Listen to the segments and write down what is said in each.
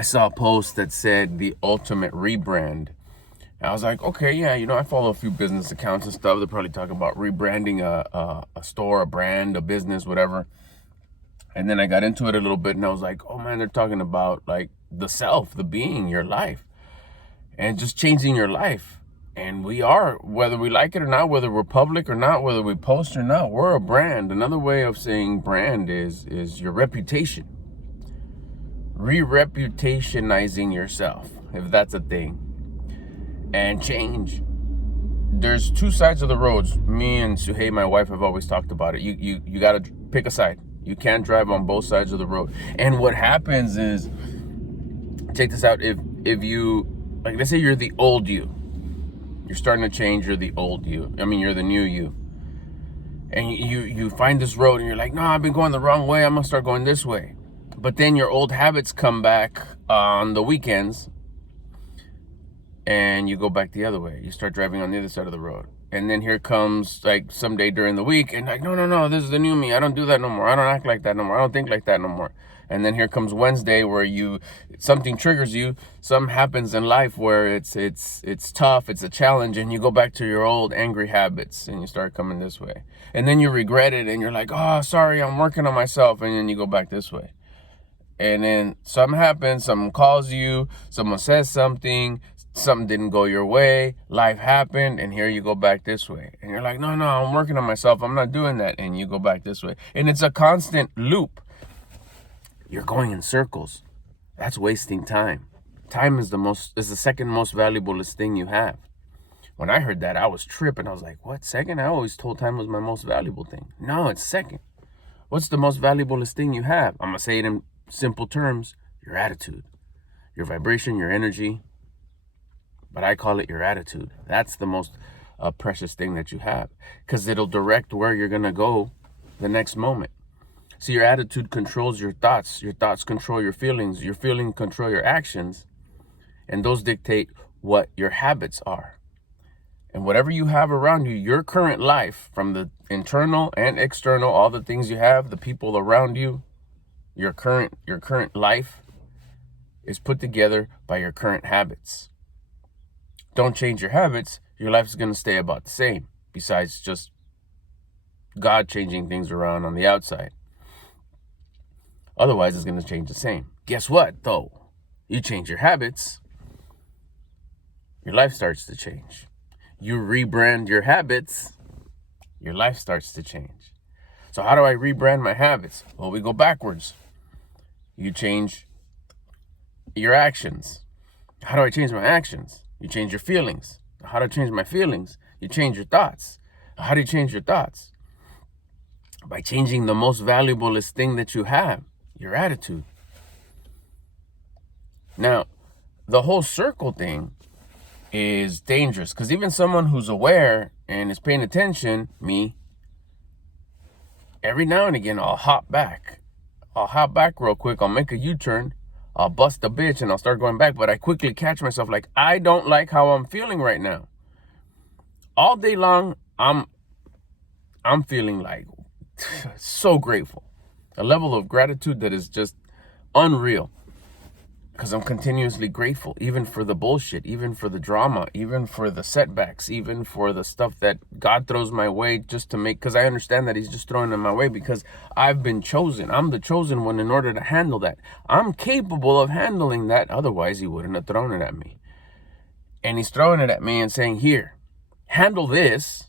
I saw a post that said the ultimate rebrand. I was like, okay, yeah, I follow a few business accounts and stuff. They're probably talking about rebranding a store, a brand, a business, whatever. And then I got into it a little bit and I was like, oh man, they're talking about like the self, the being, your life, and just changing your life. And we are, whether we like it or not, whether we're public or not, whether we post or not, we're a brand. Another way of saying brand is your reputation. Re-reputationizing yourself, if that's a thing. And change. There's two sides of the roads. Me and Suhei, my wife, have always talked about it. You got to pick a side. You can't drive on both sides of the road. And what happens is, check this out. If you, like, let's say you're the old you. You're starting to change. You're the old you. I mean, you're the new you. And you find this road and you're like, no, I've been going the wrong way. I'm going to start going this way. But then your old habits come back on the weekends and you go back the other way. You start driving on the other side of the road. And then here comes like someday during the week and like, no, this is the new me. I don't do that no more. I don't act like that no more. I don't think like that no more. And then here comes Wednesday where something triggers you. Something happens in life where it's tough. It's a challenge. And you go back to your old angry habits and you start coming this way. And then you regret it and you're like, oh, sorry, I'm working on myself. And then you go back this way. And then something happens, someone calls you, someone says something didn't go your way, life happened, and here you go back this way. And you're like, no, I'm working on myself, I'm not doing that. And you go back this way. And it's a constant loop. You're going in circles. That's wasting time. Time is the second most valuablest thing you have. When I heard that, I was tripping. I was like, what, second? I always told time was my most valuable thing. No, it's second. What's the most valuablest thing you have? I'm going to say it in simple terms, your attitude, your vibration, your energy. But I call it your attitude. That's the most precious thing that you have, because it'll direct where you're going to go the next moment. So your attitude controls your thoughts control your feelings control your actions, and those dictate what your habits are. And whatever you have around you, your current life, from the internal and external, all the things you have, the people around you, your current life is put together by your current habits. Don't change your habits, your life is going to stay about the same, besides just God changing things around on the outside. Otherwise, it's going to change the same. Guess what, though? You change your habits, your life starts to change. You rebrand your habits, your life starts to change. So how do I rebrand my habits? Well, we go backwards. You change your actions. How do I change my actions? You change your feelings. How do I change my feelings? You change your thoughts. How do you change your thoughts? By changing the most valuablest thing that you have, your attitude. Now, the whole circle thing is dangerous, because even someone who's aware and is paying attention, me, every now and again, I'll hop back real quick. I'll make a U-turn. I'll bust a bitch and I'll start going back. But I quickly catch myself like, I don't like how I'm feeling right now. All day long, I'm feeling like so grateful. A level of gratitude that is just unreal. Because I'm continuously grateful, even for the bullshit, even for the drama, even for the setbacks, even for the stuff that God throws my way just to make, because I understand that he's just throwing it my way because I've been chosen. I'm the chosen one in order to handle that. I'm capable of handling that. Otherwise, he wouldn't have thrown it at me. And he's throwing it at me and saying, here, handle this.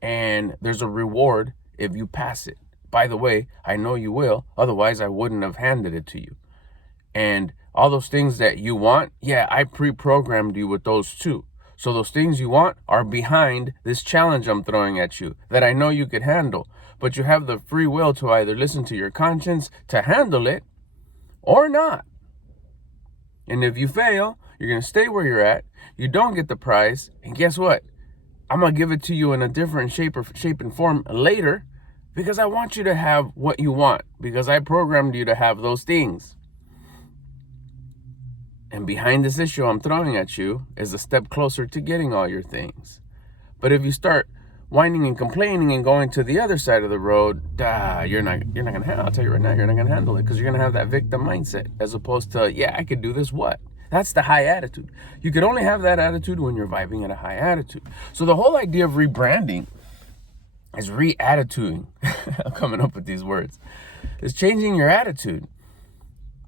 And there's a reward if you pass it. By the way, I know you will. Otherwise, I wouldn't have handed it to you. And all those things that you want, yeah, I pre-programmed you with those too. So those things you want are behind this challenge I'm throwing at you that I know you could handle. But you have the free will to either listen to your conscience to handle it or not. And if you fail, you're going to stay where you're at. You don't get the prize. And guess what? I'm going to give it to you in a different shape and form later, because I want you to have what you want, because I programmed you to have those things. And behind this issue I'm throwing at you is a step closer to getting all your things. But if you start whining and complaining and going to the other side of the road, you're not gonna. I'll tell you right now, you're not gonna handle it, because you're gonna have that victim mindset, as opposed to, yeah, I could do this. What? That's the high attitude. You could only have that attitude when you're vibing at a high attitude. So the whole idea of rebranding is re-attituding. I'm coming up with these words. It's changing your attitude.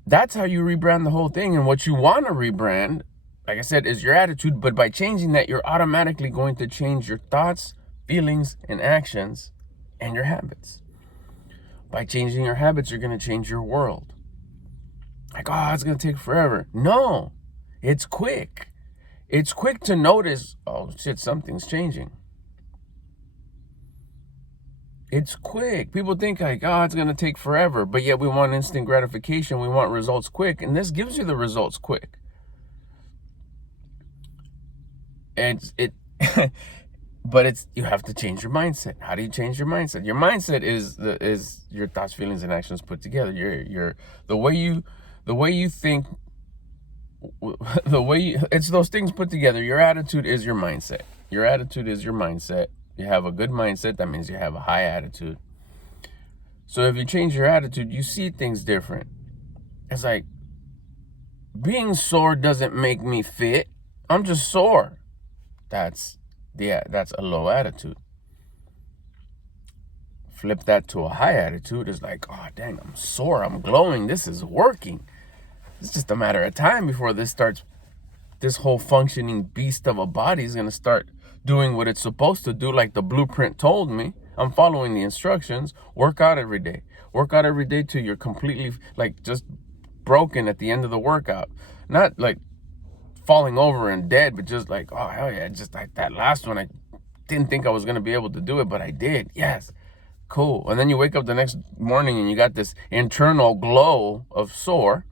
That's how you rebrand the whole thing. And what you want to rebrand, like I said, is your attitude. But by changing that, you're automatically going to change your thoughts, feelings, and actions, and your habits. By changing your habits, you're going to change your world. Like, oh, it's going to take forever. No, it's quick. It's quick to notice, oh shit, something's changing. It's quick. People think like, oh, it's going to take forever. But yet we want instant gratification. We want results quick. And this gives you the results quick. And but you have to change your mindset. How do you change your mindset? Your mindset is your thoughts, feelings, and actions put together. The way you think, it's those things put together. Your attitude is your mindset. Your attitude is your mindset. You have a good mindset, that means you have a high attitude. So if you change your attitude, you see things different. It's like, being sore doesn't make me fit. I'm just sore. That's a low attitude. Flip that to a high attitude. It's like, oh dang, I'm sore, I'm glowing, this is working. It's just a matter of time before this whole functioning beast of a body is going to start doing what it's supposed to do, like the blueprint told me. I'm following the instructions. Work out every day. Work out every day till you're completely, like, just broken at the end of the workout. Not like falling over and dead, but just like, oh hell yeah, just like that last one, I didn't think I was going to be able to do it, but I did. Yes, cool. And then you wake up the next morning and you got this internal glow of sore.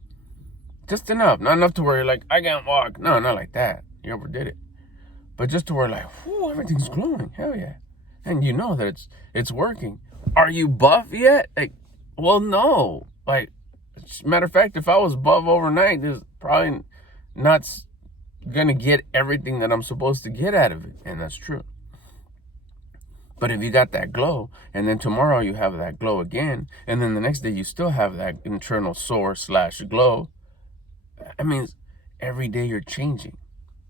Just enough. Not enough to where you're like, I can't walk. No, not like that. You overdid it. But just to where like, whoo, everything's glowing. Hell yeah. And you know that it's working. Are you buff yet? Like, well, no. Like, matter of fact, if I was buff overnight, there's probably not going to get everything that I'm supposed to get out of it. And that's true. But if you got that glow, and then tomorrow you have that glow again, and then the next day you still have that internal sore / glow, that means every day you're changing.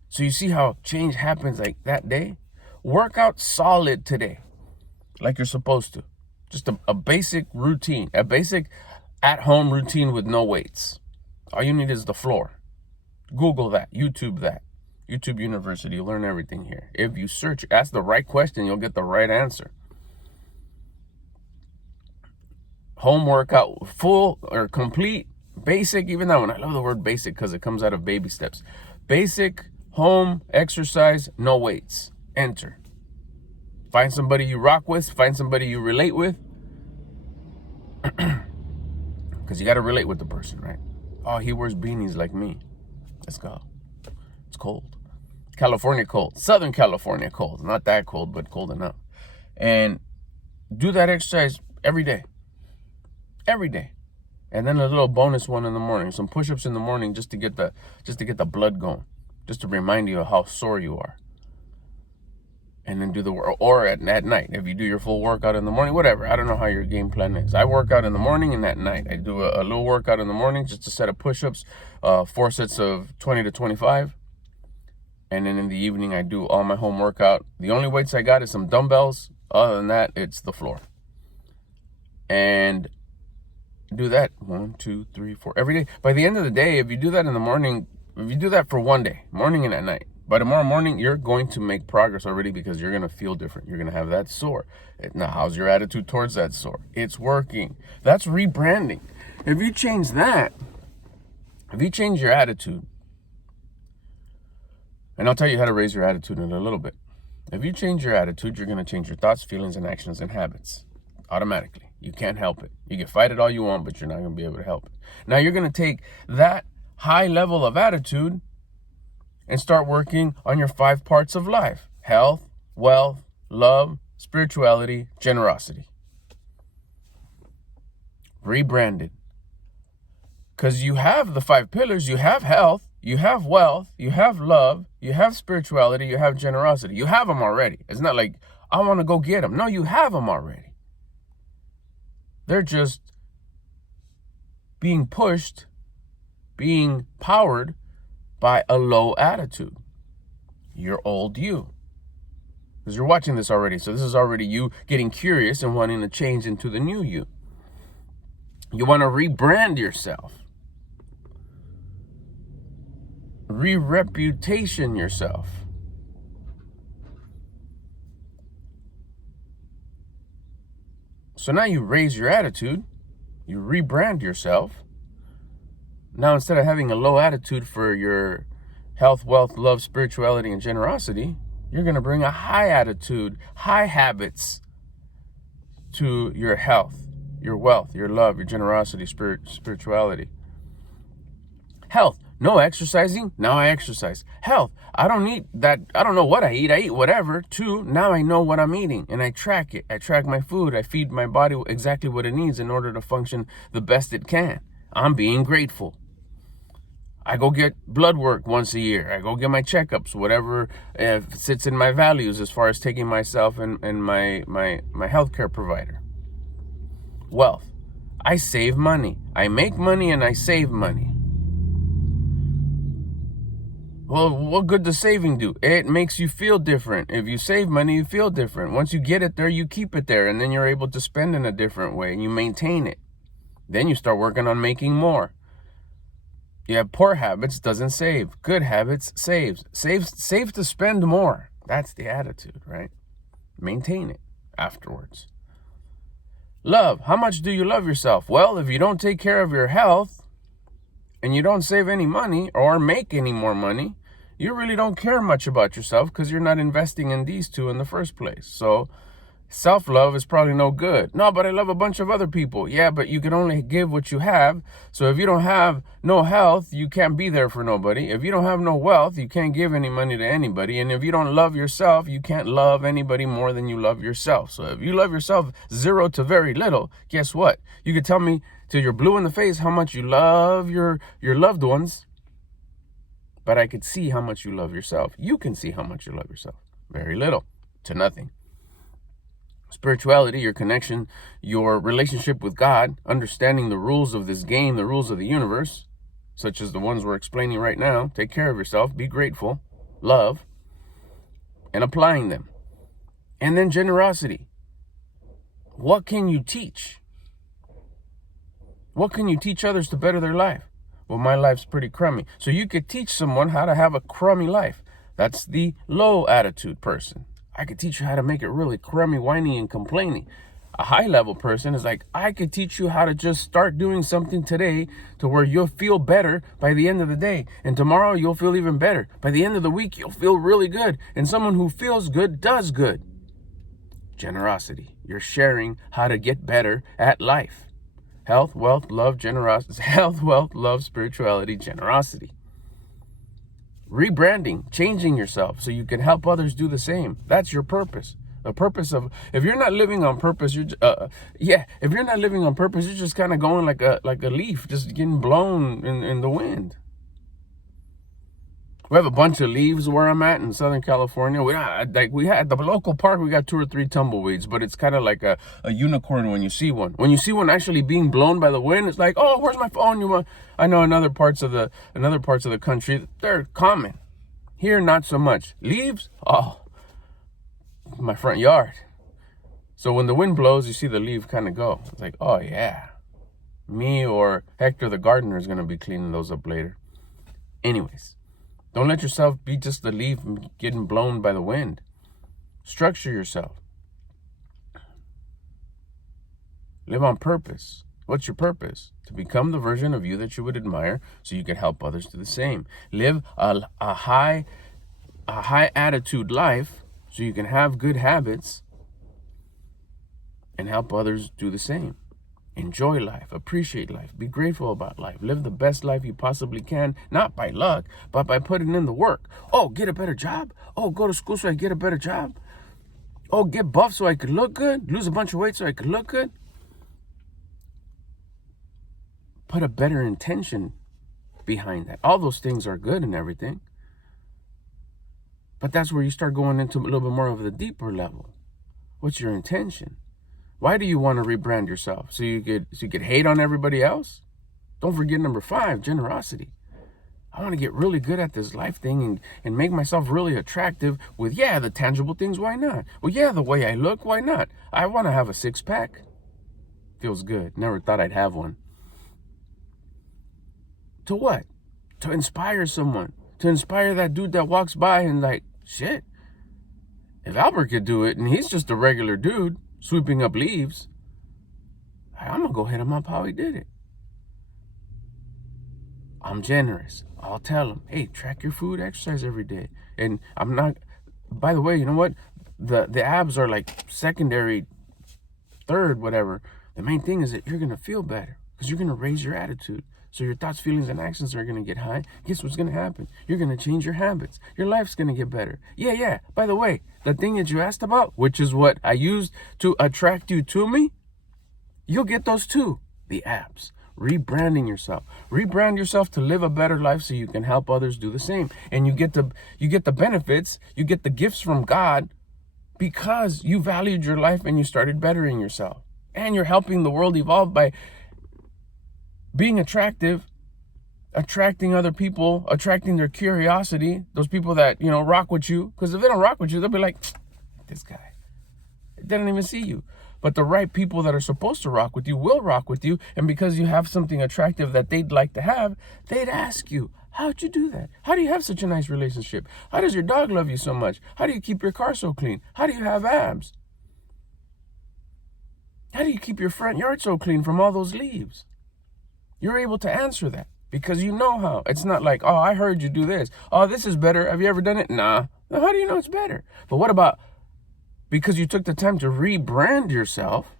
So you see how change happens like that day? Work out solid today, like you're supposed to. Just a basic routine, a basic at-home routine with no weights. All you need is the floor. Google that, YouTube University, you'll learn everything here. If you search, ask the right question, you'll get the right answer. Home workout, full or complete, basic, even that one. I love the word basic because it comes out of baby steps. Basic home exercise, no weights. Enter. Find somebody you rock with, find somebody you relate with. Because you got to relate with the person, right? Oh, he wears beanies like me. Let's go. It's cold. California cold. Southern California cold. Not that cold, but cold enough. And do that exercise every day. Every day. And then a little bonus one in the morning. Some push-ups in the morning just to get the blood going. Just to remind you of how sore you are. And then do the work, or at night, if you do your full workout in the morning, whatever. I don't know how your game plan is. I work out in the morning and at night. I do a little workout in the morning, just a set of push-ups, 4 sets of 20 to 25. And then in the evening, I do all my home workout. The only weights I got is some dumbbells. Other than that, it's the floor. And do that 1, 2, 3, 4 every day. By the end of the day, if you do that in the morning, if you do that for one day, morning and at night, by tomorrow morning, you're going to make progress already, because you're going to feel different. You're going to have that sore. Now, how's your attitude towards that sore? It's working. That's rebranding. If you change that, if you change your attitude, and I'll tell you how to raise your attitude in a little bit. If you change your attitude, you're going to change your thoughts, feelings, and actions and habits automatically. You can't help it. You can fight it all you want, but you're not going to be able to help it. Now, you're going to take that high level of attitude and start working on your 5 parts of life: health, wealth, love, spirituality, generosity. Rebranded. Because you have the 5 pillars. You have health, you have wealth, you have love, you have spirituality, you have generosity. You have them already. It's not like, I want to go get them. No, you have them already. They're just being pushed, being powered by a low attitude. Your old you. Because you're watching this already. So this is already you getting curious and wanting to change into the new you. You want to rebrand yourself. Re-reputation yourself. So now you raise your attitude. You rebrand yourself. Now instead of having a low attitude for your health, wealth, love, spirituality, and generosity, you're going to bring a high attitude, high habits to your health, your wealth, your love, your generosity, spirituality. Health. No exercising. Now I exercise. Health. I don't eat that. I don't know what I eat. I eat whatever. 2, now I know what I'm eating and I track it. I track my food. I feed my body exactly what it needs in order to function the best it can. I'm being grateful. I go get blood work once a year. I go get my checkups, whatever sits in my values as far as taking myself and my healthcare provider. Wealth. I save money. I make money and I save money. Well, what good does saving do? It makes you feel different. If you save money, you feel different. Once you get it there, you keep it there, and then you're able to spend in a different way, and you maintain it. Then you start working on making more. You have poor habits, doesn't save. Good habits, saves. Save to spend more. That's the attitude, right? Maintain it afterwards. Love. How much do you love yourself? Well, if you don't take care of your health, and you don't save any money or make any more money, you really don't care much about yourself because you're not investing in these two in the first place. So self-love is probably no good. No, but I love a bunch of other people. Yeah, but you can only give what you have. So if you don't have no health, you can't be there for nobody. If you don't have no wealth, you can't give any money to anybody. And if you don't love yourself, you can't love anybody more than you love yourself. So if you love yourself 0 to very little, guess what? You could tell me till you're blue in the face how much you love your loved ones, but I could see how much you love yourself. You can see how much you love yourself. Very little to nothing. Spirituality, your connection, your relationship with God, understanding the rules of this game, the rules of the universe, such as the ones we're explaining right now. Take care of yourself, be grateful, love, and applying them. And then generosity. What can you teach? What can you teach others to better their life? Well, my life's pretty crummy. So you could teach someone how to have a crummy life. That's the low attitude person. I could teach you how to make it really crummy, whiny, and complaining. A high level person is like, I could teach you how to just start doing something today to where you'll feel better by the end of the day. And tomorrow you'll feel even better. By the end of the week, you'll feel really good. And someone who feels good does good. Generosity. You're sharing how to get better at life. Health, wealth, love, generosity. Health, wealth, love, spirituality, generosity. Rebranding, changing yourself so you can help others do the same. That's your purpose. The purpose of, if you're not living on purpose, if you're not living on purpose, you're just kind of going like a leaf, just getting blown in the wind. We have a bunch of leaves where I'm at in Southern California. We had the local park, we got 2 or 3 tumbleweeds, but it's kind of like a unicorn when you see one. When you see one actually being blown by the wind, it's like, oh, where's my phone? I know in other parts of the country, they're common. Here, not so much. Leaves, oh, my front yard. So when the wind blows, you see the leaf kind of go. It's like, oh yeah, me or Hector the gardener is gonna be cleaning those up later. Anyways. Don't let yourself be just the leaf getting blown by the wind. Structure yourself. Live on purpose. What's your purpose? To become the version of you that you would admire so you can help others do the same. Live a high attitude life so you can have good habits and help others do the same. Enjoy life, appreciate life, be grateful about life, live the best life you possibly can, not by luck, but by putting in the work. Oh, get a better job. Oh, go to school so I get a better job. Oh, get buff so I could look good, lose a bunch of weight so I could look good. Put a better intention behind that. All those things are good and everything. But that's where you start going into a little bit more of the deeper level. What's your intention? Why do you want to rebrand yourself? So you could hate on everybody else? Don't forget number 5, generosity. I want to get really good at this life thing and make myself really attractive with, yeah, the tangible things. Why not? Well, yeah, the way I look. Why not? I want to have a 6-pack. Feels good. Never thought I'd have one. To what? To inspire someone. To inspire that dude that walks by and like, shit, if Albert could do it and he's just a regular dude sweeping up leaves, I'm going to go hit him up how he did it. I'm generous. I'll tell him, hey, track your food, exercise every day. And I'm not, by the way, you know what? The abs are like secondary, third, whatever. The main thing is that you're going to feel better because you're going to raise your attitude. So your thoughts, feelings, and actions are going to get high. Guess what's going to happen? You're going to change your habits. Your life's going to get better. Yeah. By the way, the thing that you asked about, which is what I used to attract you to me, you'll get those too. The abs. Rebranding yourself. Rebrand yourself to live a better life so you can help others do the same. And you get the benefits, you get the gifts from God because you valued your life and you started bettering yourself. And you're helping the world evolve by being attractive, attracting other people, attracting their curiosity, those people that, rock with you. Because if they don't rock with you, they'll be like, this guy, they don't even see you. But the right people that are supposed to rock with you will rock with you. And because you have something attractive that they'd like to have, they'd ask you, how'd you do that? How do you have such a nice relationship? How does your dog love you so much? How do you keep your car so clean? How do you have abs? How do you keep your front yard so clean from all those leaves? You're able to answer that because you know how. It's not like, oh, I heard you do this. Oh, this is better. Have you ever done it? Nah. How do you know it's better? But what about because you took the time to rebrand yourself,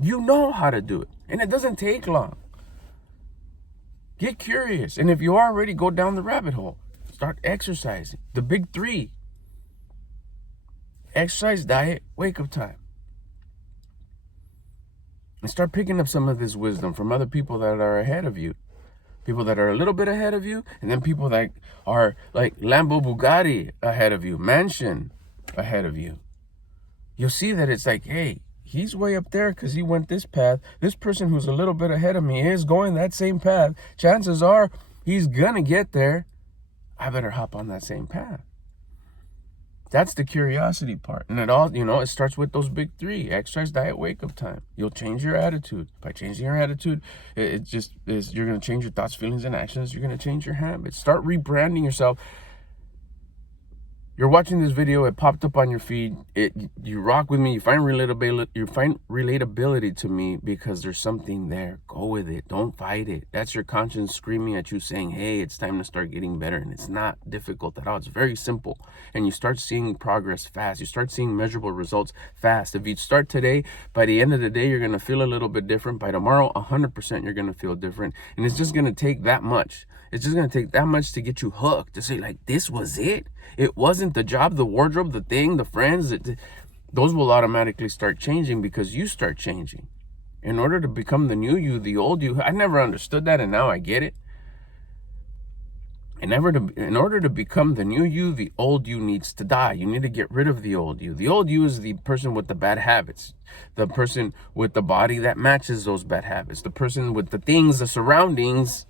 you know how to do it. And it doesn't take long. Get curious. And if you already go down the rabbit hole, start exercising. The big 3. Exercise, diet, wake up time. And start picking up some of this wisdom from other people that are ahead of you. People that are a little bit ahead of you. And then people that are like Lambo Bugatti ahead of you. Mansion ahead of you. You'll see that it's like, hey, he's way up there because he went this path. This person who's a little bit ahead of me is going that same path. Chances are he's going to get there. I better hop on that same path. That's the curiosity part. And it all, it starts with those big 3. Exercise, diet, wake up time. You'll change your attitude. By changing your attitude, it just is, you're going to change your thoughts, feelings, and actions. You're going to change your habits. Start rebranding yourself. You're watching this video, it popped up on your feed, you rock with me, you find relatability to me because there's something there. Go with it. Don't fight it. That's your conscience screaming at you saying, hey, it's time to start getting better. And it's not difficult at all. It's very simple. And you start seeing progress fast. You start seeing measurable results fast. If you start today, by the end of the day, you're going to feel a little bit different. By tomorrow, 100% you're going to feel different. And it's just going to take that much. It's just going to take that much to get you hooked, to say, like, this was it. It wasn't the job, the wardrobe, the thing, the friends. Those will automatically start changing because you start changing. In order to become the new you, the old you, I never understood that, and now I get it. In order to become the new you, the old you needs to die. You need to get rid of the old you. The old you is the person with the bad habits, the person with the body that matches those bad habits, the person with the things, the surroundings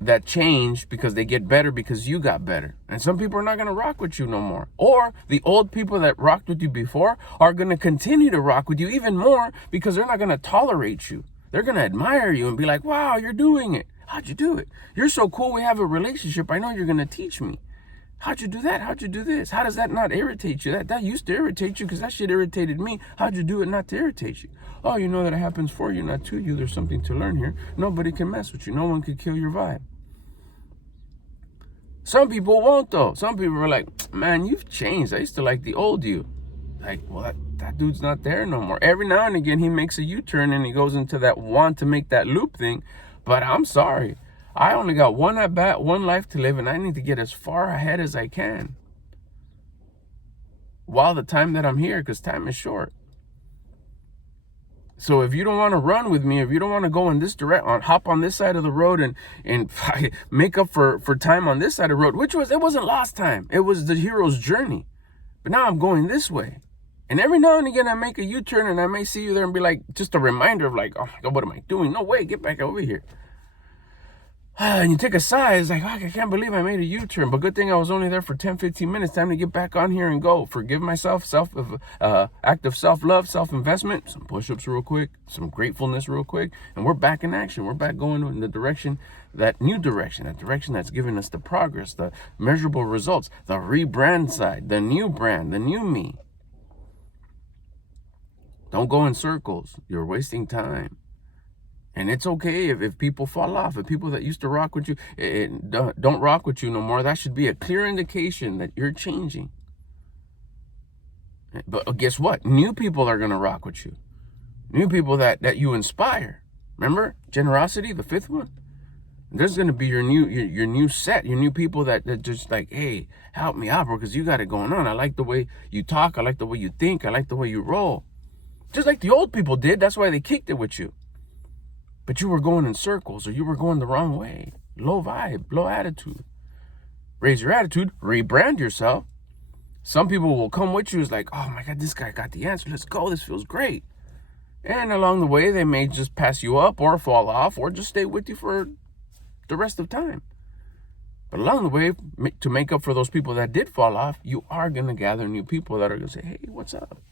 that change because they get better because you got better. And some people are not going to rock with you no more. Or the old people that rocked with you before are going to continue to rock with you even more because they're not going to tolerate you. They're going to admire you and be like, wow, you're doing it. How'd you do it? You're so cool. We have a relationship. I know you're going to teach me. How'd you do that? How'd you do this? How does that not irritate you? That used to irritate you because that shit irritated me. How'd you do it not to irritate you? Oh, you know that it happens for you, not to you. There's something to learn here. Nobody can mess with you. No one can kill your vibe. Some people won't, though. Some people are like, man, you've changed. I used to like the old you. Like, well, that dude's not there no more. Every now and again, he makes a U-turn and he goes into that want to make that loop thing. But I'm sorry. I only got one at bat, one life to live, and I need to get as far ahead as I can while the time that I'm here, because time is short. So if you don't want to run with me, if you don't want to go in this direction, hop on this side of the road and make up for time on this side of the road, it wasn't lost time. It was the hero's journey. But now I'm going this way. And every now and again, I make a U-turn and I may see you there and be like, just a reminder of like, oh my God, what am I doing? No way, get back over here. And you take a sigh, it's like, oh, I can't believe I made a U-turn. But good thing I was only there for 10, 15 minutes. Time to get back on here and go. Forgive myself, act of self-love, self-investment, some push-ups real quick, some gratefulness real quick. And we're back in action. We're back going in the direction, that direction that's giving us the progress, the measurable results, the rebrand side, the new brand, the new me. Don't go in circles. You're wasting time. And it's okay if people fall off, if people that used to rock with you don't rock with you no more. That should be a clear indication that you're changing. But guess what? New people are going to rock with you. New people that you inspire. Remember generosity, the fifth one? There's going to be your new set, your new people that just like, hey, help me out, bro, because you got it going on. I like the way you talk. I like the way you think. I like the way you roll. Just like the old people did. That's why they kicked it with you. But you were going in circles, or you were going the wrong way. Low vibe, low attitude. Raise your attitude, rebrand yourself. Some people will come with you, it's like, oh my God, this guy got the answer. Let's go, this feels great. And along the way, they may just pass you up or fall off or just stay with you for the rest of time. But along the way, to make up for those people that did fall off, you are going to gather new people that are going to say, hey, what's up?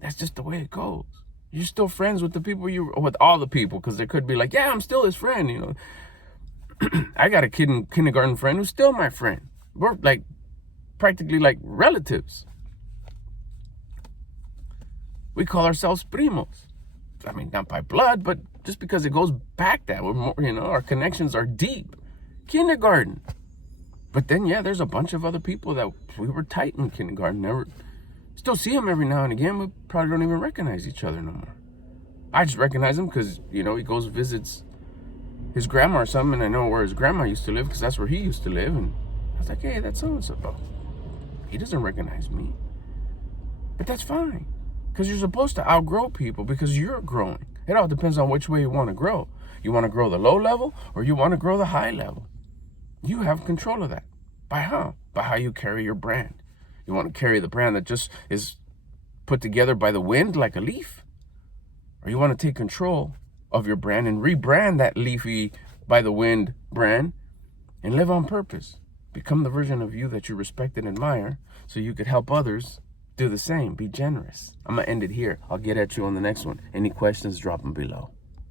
That's just the way it goes. You're still friends with the people with all the people, because there could be like, yeah, I'm still his friend, you know. I got a kid in kindergarten friend who's still my friend. We're like practically like relatives. We call ourselves primos. I mean, not by blood, but just because it goes back that we're more, you know, our connections are deep. Kindergarten. But then, yeah, there's a bunch of other people that we were tight in kindergarten. Still see him every now and again. We probably don't even recognize each other no more. I just recognize him because, you know, he goes visits his grandma or something, and I know where his grandma used to live because that's where he used to live. And I was like, hey, that's so-and-so. Oh, he doesn't recognize me. But that's fine, because you're supposed to outgrow people because you're growing. It all depends on which way you want to grow. You want to grow the low level or you want to grow the high level. You have control of that. By how? By how you carry your brand. You want to carry the brand that just is put together by the wind like a leaf? Or you want to take control of your brand and rebrand that leafy by the wind brand and live on purpose? Become the version of you that you respect and admire so you could help others do the same. Be generous. I'm going to end it here. I'll get at you on the next one. Any questions, drop them below.